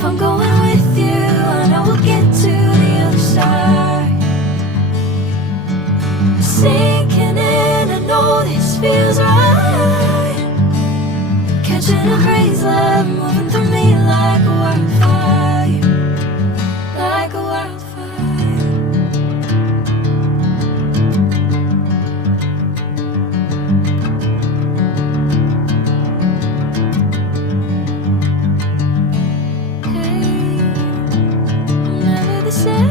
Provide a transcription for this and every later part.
If I'm going with you, I know we'll get to the other side. Sinking in, I know this feels right. Catching a crazy love, moving through me like a wildfire, like a wildfire. Hey, I'm never the same.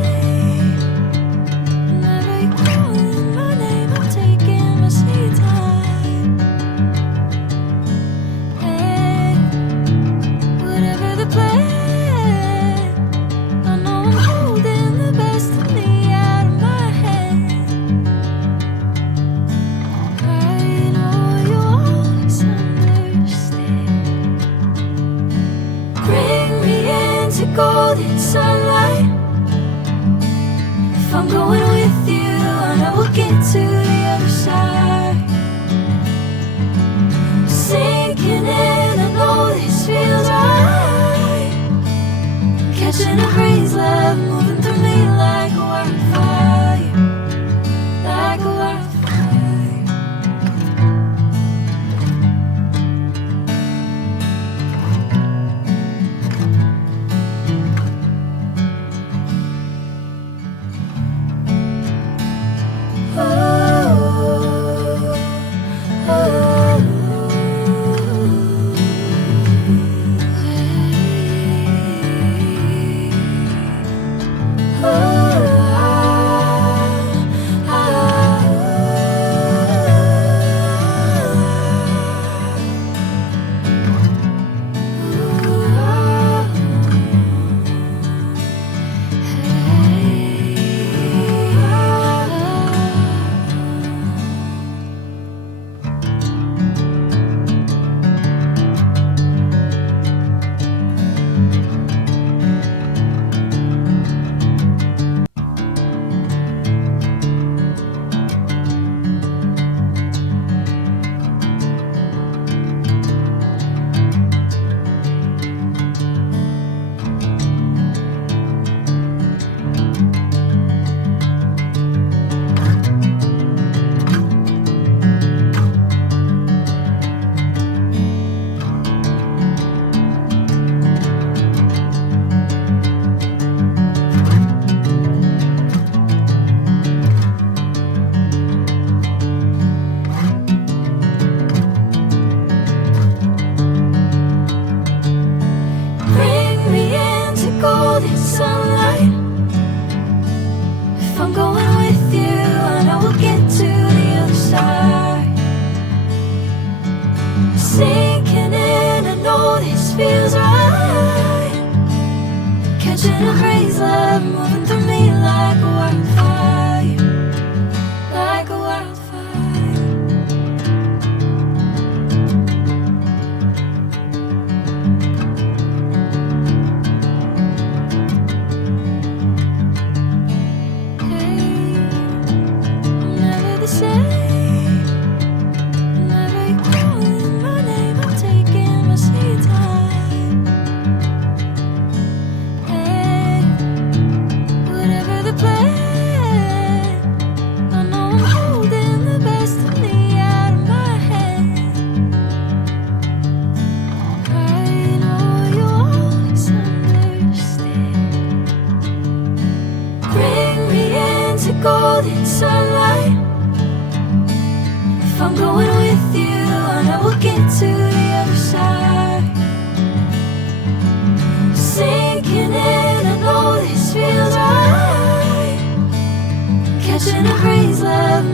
Whenever you're calling my name, I'm taking my sweet time. Hey, whatever the plan, I know I'm holding the best of me out of my hand. I know you always understand. Bring me into golden sunlight. If I'm going with you, I know we'll get to the other side. Sinking in, I know this feels right. Catching a crazy love, moving through me like a wildfire, like a wildfire. Bring me into golden sunlight. If I'm going with you, I know we'll get to the other side. Sinking in, I know this feels right. Catching a crazy love, moving through me like a wildfire, like a wildfire. Hey, I'm never the same. Whenever you're calling my name, I'm taking my sweet time. Hey, whatever the plan, I know I'm holding the best of me out of my hand. I know you always understand. Bring me into golden sunlight. If I'm going with you, I know we'll get to the other side. Sinking in, I know this feels right. Catching a crazy love,